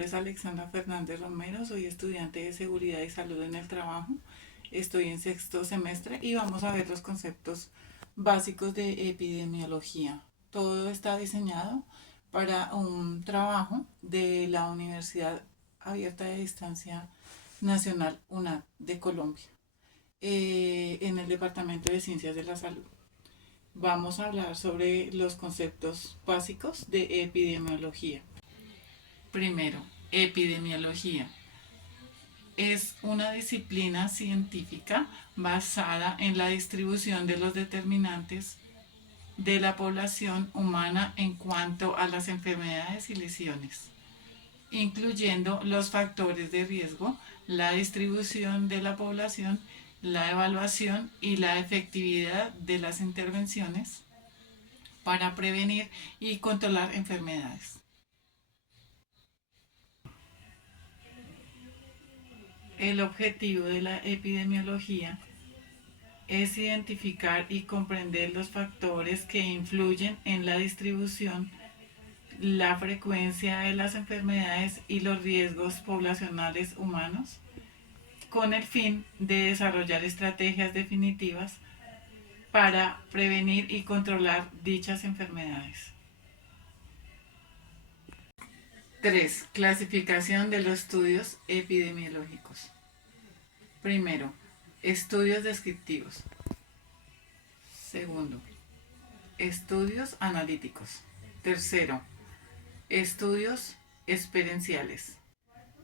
nombre es Alexandra Fernández Romero, soy estudiante de Seguridad y Salud en el Trabajo. Estoy en sexto semestre y vamos a ver los conceptos básicos de epidemiología. Todo está diseñado para un trabajo de la Universidad Abierta de Distancia Nacional UNAD de Colombia, en el Departamento de Ciencias de la Salud. Vamos a hablar sobre los conceptos básicos de epidemiología. Primero, epidemiología. Es una disciplina científica basada en la distribución de los determinantes de la población humana en cuanto a las enfermedades y lesiones, incluyendo los factores de riesgo, la distribución de la población, la evaluación y la efectividad de las intervenciones para prevenir y controlar enfermedades. El objetivo de la epidemiología es identificar y comprender los factores que influyen en la distribución, la frecuencia de las enfermedades y los riesgos poblacionales humanos, con el fin de desarrollar estrategias definitivas para prevenir y controlar dichas enfermedades. 3. Clasificación de los estudios epidemiológicos. Primero, estudios descriptivos. Segundo, estudios analíticos. Tercero, estudios experienciales.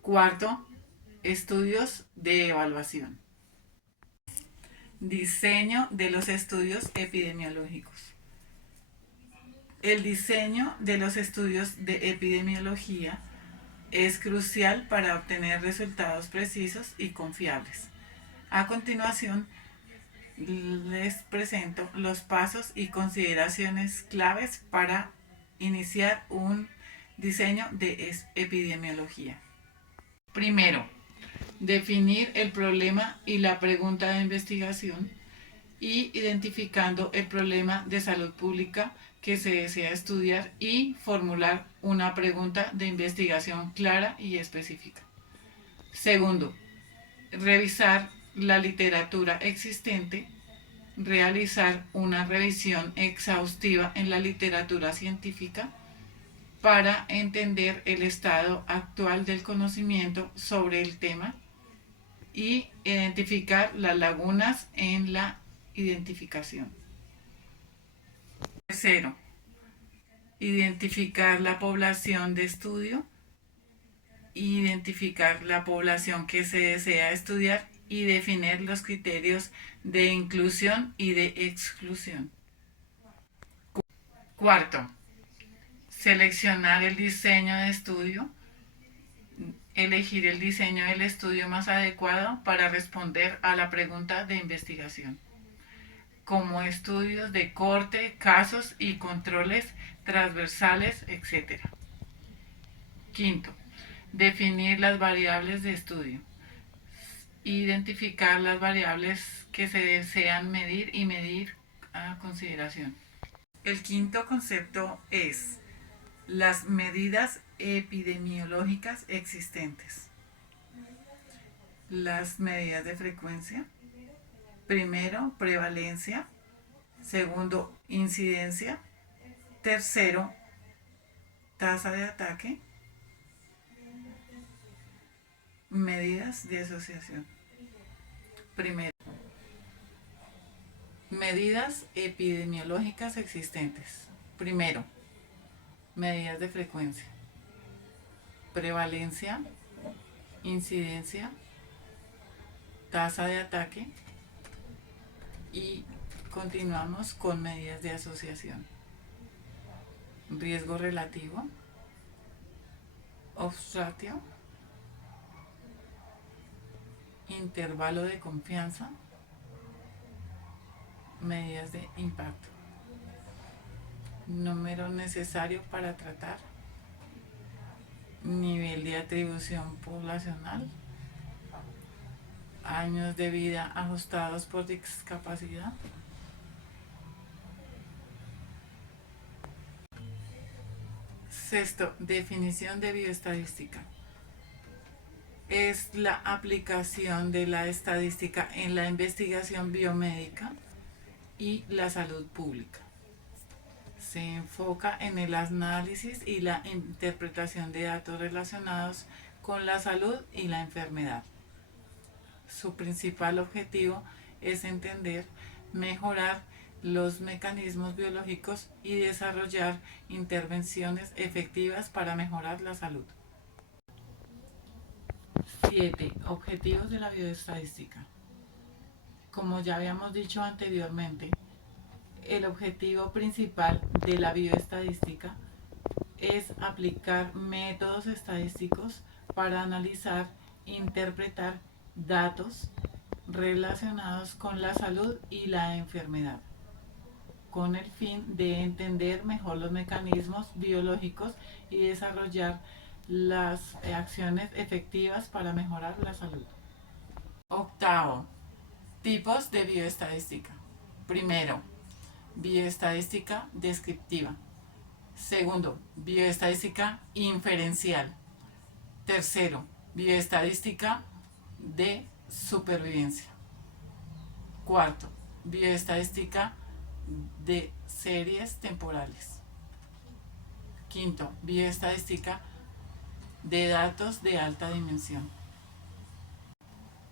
Cuarto, estudios de evaluación. Diseño de los estudios epidemiológicos. El diseño de los estudios de epidemiología es crucial para obtener resultados precisos y confiables. A continuación, les presento los pasos y consideraciones claves para iniciar un diseño de epidemiología. Primero, definir el problema y la pregunta de investigación y identificando el problema de salud pública que se desea estudiar y formular una pregunta de investigación clara y específica. Segundo, revisar la literatura existente, realizar una revisión exhaustiva en la literatura científica para entender el estado actual del conocimiento sobre el tema y identificar las lagunas en la identificación. Tercero, identificar la población de estudio, identificar la población que se desea estudiar y definir los criterios de inclusión y de exclusión. Cuarto, seleccionar el diseño de estudio, elegir el diseño del estudio más adecuado para responder a la pregunta de investigación, como estudios de corte, casos y controles transversales, etc. Quinto, definir las variables de estudio, identificar las variables que se desean medir y medir a consideración. El quinto concepto es las medidas epidemiológicas existentes. Las medidas de frecuencia. Primero, prevalencia. Segundo, incidencia. Tercero, tasa de ataque. Medidas de asociación. Primero, medidas epidemiológicas existentes. Primero, medidas de frecuencia, prevalencia, incidencia, tasa de ataque y continuamos con medidas de asociación. Riesgo relativo, odds ratio, intervalo de confianza, medidas de impacto, número necesario para tratar, nivel de atribución poblacional, años de vida ajustados por discapacidad. Sexto, definición de bioestadística. es la aplicación de la estadística en la investigación biomédica y la salud pública. Se enfoca en el análisis y la interpretación de datos relacionados con la salud y la enfermedad. Su principal objetivo es entender, mejorar los mecanismos biológicos y desarrollar intervenciones efectivas para mejorar la salud. 7. Objetivos de la bioestadística. Como ya habíamos dicho anteriormente, el objetivo principal de la bioestadística es aplicar métodos estadísticos para analizar, interpretar datos relacionados con la salud y la enfermedad, con el fin de entender mejor los mecanismos biológicos y desarrollar las acciones efectivas para mejorar la salud. Octavo, tipos de bioestadística. Primero, bioestadística descriptiva. Segundo, bioestadística inferencial. Tercero, bioestadística de supervivencia. Cuarto, bioestadística de series temporales. Quinto, bioestadística de datos de alta dimensión.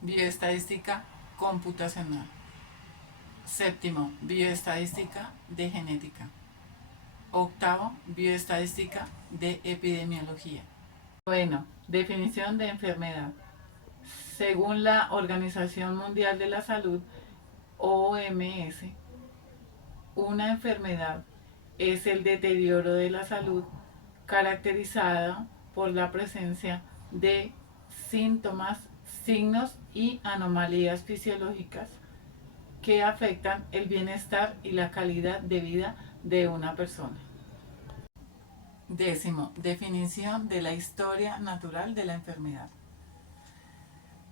Bioestadística computacional. Séptimo, bioestadística de genética. Octavo, bioestadística de epidemiología. Bueno, definición de enfermedad. Según la Organización Mundial de la Salud, OMS, una enfermedad es el deterioro de la salud caracterizada por la presencia de síntomas, signos y anomalías fisiológicas que afectan el bienestar y la calidad de vida de una persona. Décimo, definición de la historia natural de la enfermedad.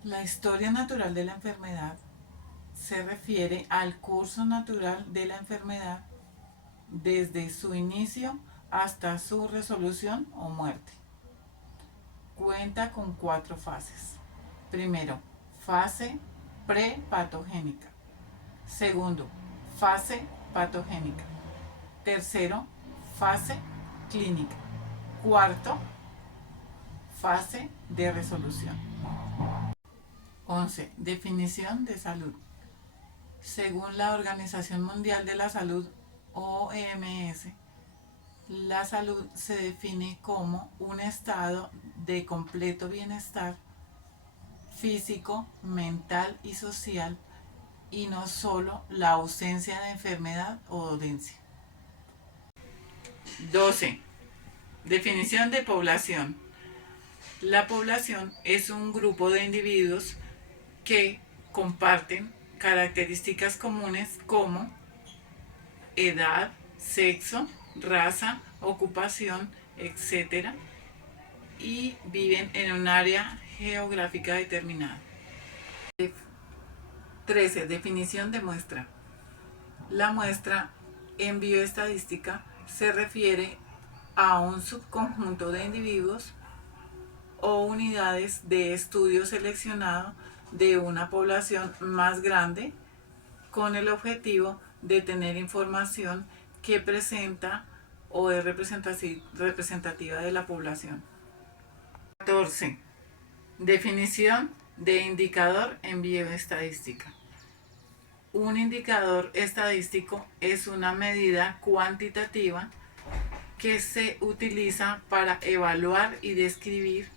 La historia natural de la enfermedad se refiere al curso natural de la enfermedad desde su inicio hasta su resolución o muerte. Cuenta con 4 fases. Primero, fase prepatogénica. Segundo, fase patogénica. Tercero, fase clínica. Cuarto, fase de resolución. 11. Definición de salud. Según la Organización Mundial de la Salud, OMS, la salud se define como un estado de completo bienestar físico, mental y social, y no solo la ausencia de enfermedad o dolencia. 12. Definición de población. La población es un grupo de individuos que comparten características comunes como edad, sexo, raza, ocupación, etc. y viven en un área geográfica determinada. 13. Definición de muestra. La muestra en bioestadística se refiere a un subconjunto de individuos o unidades de estudio seleccionado de una población más grande con el objetivo de tener información que presenta o es representativa de la población. 14. Definición de indicador en bioestadística. Un indicador estadístico es una medida cuantitativa que se utiliza para evaluar y describir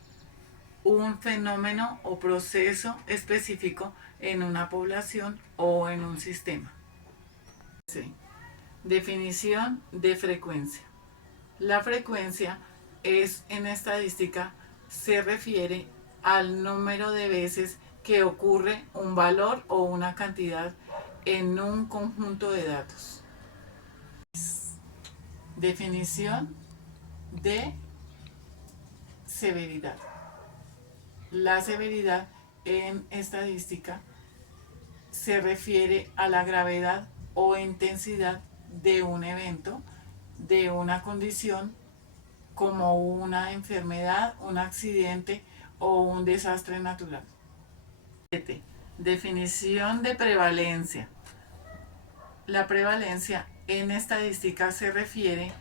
un fenómeno o proceso específico en una población o en un sistema. Sí. Definición de frecuencia. La frecuencia en estadística se refiere al número de veces que ocurre un valor o una cantidad en un conjunto de datos. Definición de severidad. La severidad en estadística se refiere a la gravedad o intensidad de un evento, de una condición como una enfermedad, un accidente o un desastre natural. 7. Definición de prevalencia. La prevalencia en estadística se refiere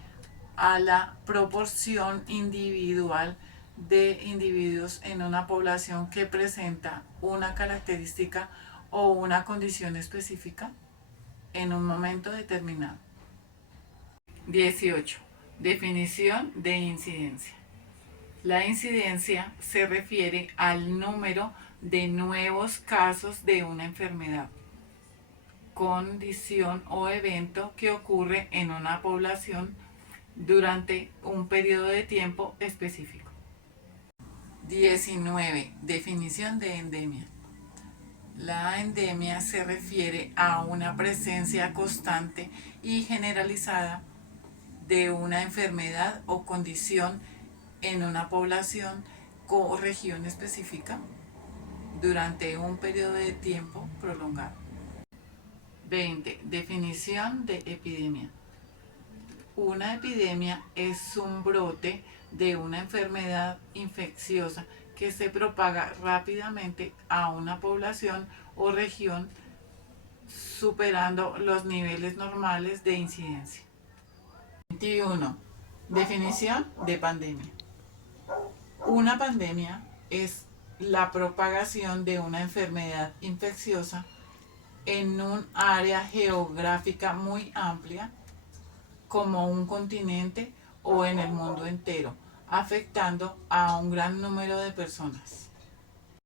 a la proporción individual de individuos en una población que presenta una característica o una condición específica en un momento determinado. 18. Definición de incidencia. La incidencia se refiere al número de nuevos casos de una enfermedad, condición o evento que ocurre en una población durante un periodo de tiempo específico. 19. Definición de endemia. La endemia se refiere a una presencia constante y generalizada de una enfermedad o condición en una población o región específica durante un periodo de tiempo prolongado. 20. Definición de epidemia. Una epidemia es un brote de una enfermedad infecciosa que se propaga rápidamente a una población o región superando los niveles normales de incidencia. 21. Definición de pandemia. Una pandemia es la propagación de una enfermedad infecciosa en un área geográfica muy amplia, como un continente o en el mundo entero, afectando a un gran número de personas.